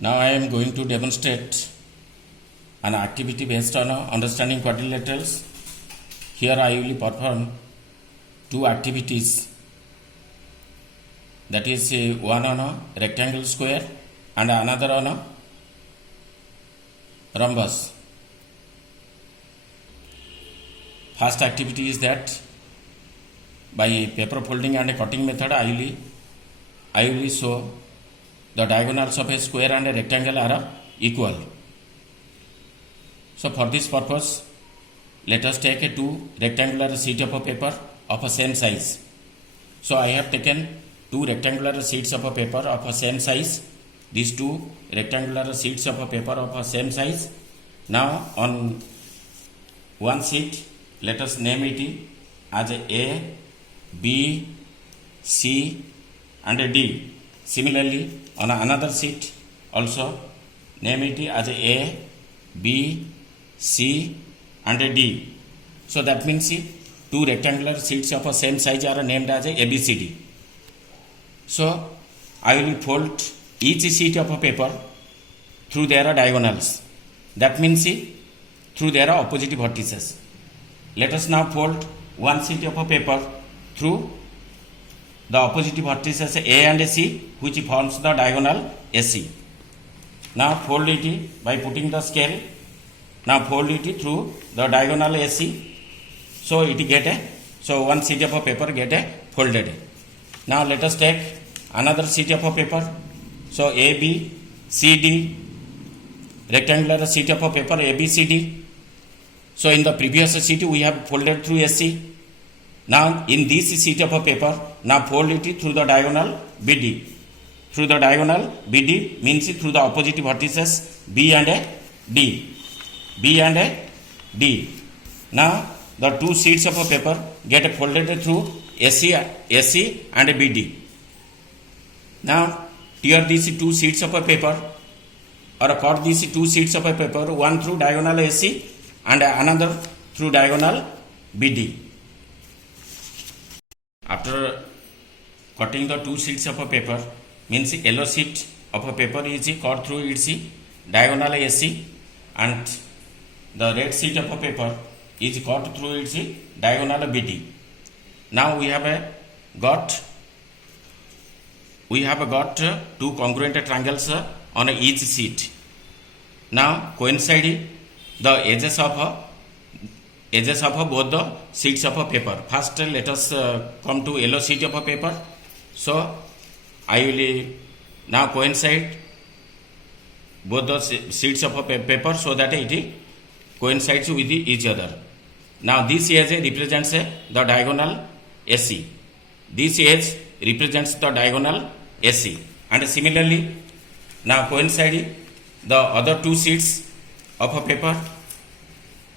Now I am going to demonstrate an activity based on understanding quadrilaterals. Here I will perform two activities, that is one on a rectangle square and another on a rhombus. First activity is that by paper folding and cutting method I will show the diagonals of a square and a rectangle are equal. So for this purpose, let us take a two rectangular sheet of a paper of a same size. So I have taken two rectangular sheets of a paper of a same size. These two rectangular sheets of a paper of a same size. Now on one sheet, let us name it as A, B, C and D. Similarly, on another sheet also name it as A, B, C and D. So that means two rectangular sheets of the same size are named as ABCD. So I will fold each sheet of a paper through their diagonals. That means through their opposite vertices. Let us now fold one sheet of a paper through the opposite vertices A and C, which forms the diagonal AC. Now fold it by putting the scale. Now fold it through the diagonal AC. So it so one sheet of a paper get folded. Now let us take another sheet of a paper. So AB, CD, rectangular sheet of a paper ABCD. So in the previous sheet we have folded through AC. Now in this sheet of a paper, now fold it through the diagonal BD. Through the diagonal BD means through the opposite vertices B and D. B and D. Now the two sheets of a paper get folded through AC and BD. Now tear these two sheets of a paper or cut these two sheets of a paper, one through diagonal AC and another through diagonal BD. After cutting the two sheets of a paper, means yellow sheet of a paper is cut through its diagonal AC and the red sheet of a paper is cut through its diagonal BD. Now we have got two congruent triangles on each sheet. Now coincide the edges of both the sheets of a paper. First let us come to yellow sheet of a paper. So I will now coincide both the sheets of a paper so that it coincides with each other. Now this edge represents the diagonal AC. This edge represents the diagonal AC. And similarly, now coincide the other two sheets of a paper,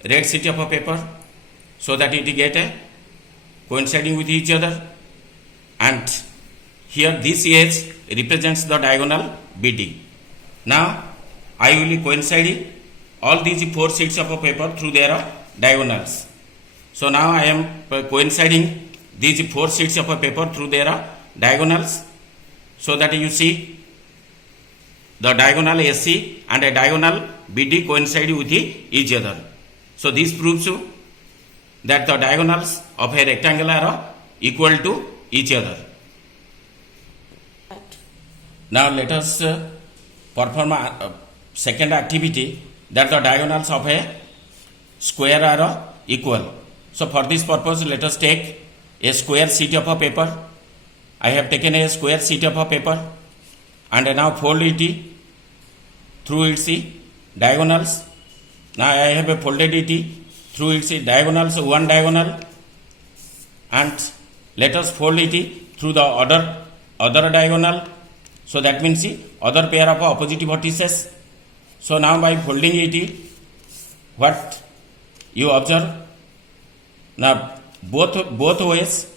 red sheet of a paper, so that it get coinciding with each other. And here this edge represents the diagonal BD. Now I will coincide all these four sheets of a paper through their diagonals. So now I am coinciding these four sheets of a paper through their diagonals, so that you see the diagonal AC and a diagonal BD coincide with each other. So this proves that the diagonals of a rectangle are equal to each other. Now let us perform a second activity, that the diagonals of a square are equal. So for this purpose, let us take a square sheet of a paper. I have taken a square sheet of a paper and now fold it through its diagonals. Now I have folded it through its diagonals, one diagonal, and let us fold it through the other diagonal. So that means other pair of opposite vertices. So now by folding it, what you observe, now both ways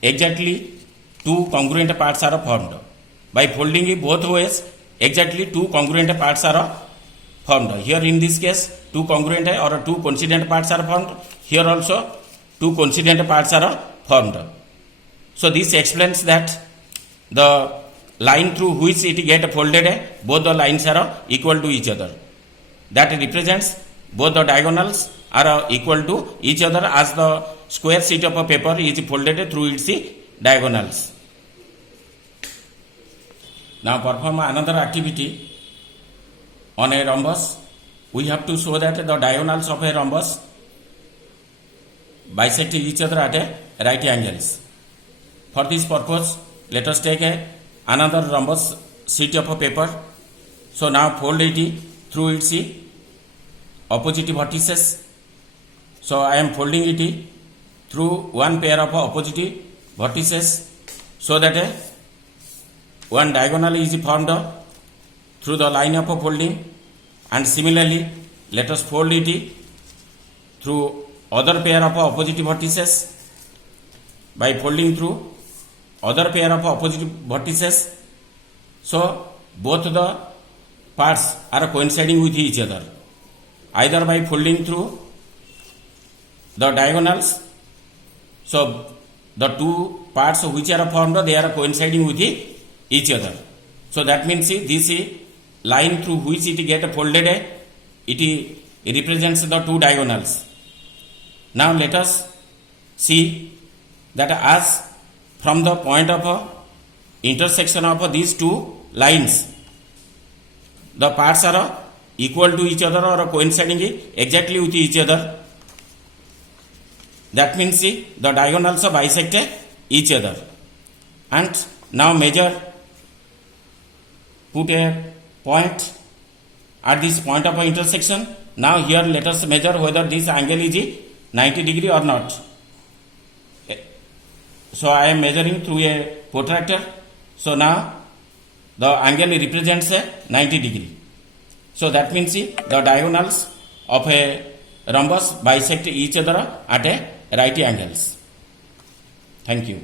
exactly two congruent parts are formed. By folding it both ways, exactly two congruent parts are formed. Here in this case, two congruent or two coincident parts are formed. Here also two coincident parts are formed. So this explains that the line through which it get folded, both the lines are equal to each other. That represents both the diagonals are equal to each other as the square sheet of a paper is folded through its diagonals. Now perform another activity on a rhombus. We have to show that the diagonals of a rhombus bisect each other at a right angles. For this purpose, let us take another rhombus sheet of a paper. So now fold it through its opposite vertices. So I am folding it through one pair of opposite vertices so that one diagonal is formed through the line of folding, and similarly let us fold it through other pair of opposite vertices by folding through other pair of opposite vertices. So both the parts are coinciding with each other, either by folding through the diagonals. So the two parts which are formed, they are coinciding with each other. So that means this line through which it get folded, it represents the two diagonals. Now let us see that as from the point of intersection of these two lines, the parts are equal to each other or coinciding exactly with each other. That means the diagonals bisect each other. And now measure, put a point at this point of intersection. Now here let us measure whether this angle is 90 degree or not. So I am measuring through a protractor. So now the angle represents a 90 degree. So that means the diagonals of a rhombus bisect each other at a right angles. Thank you.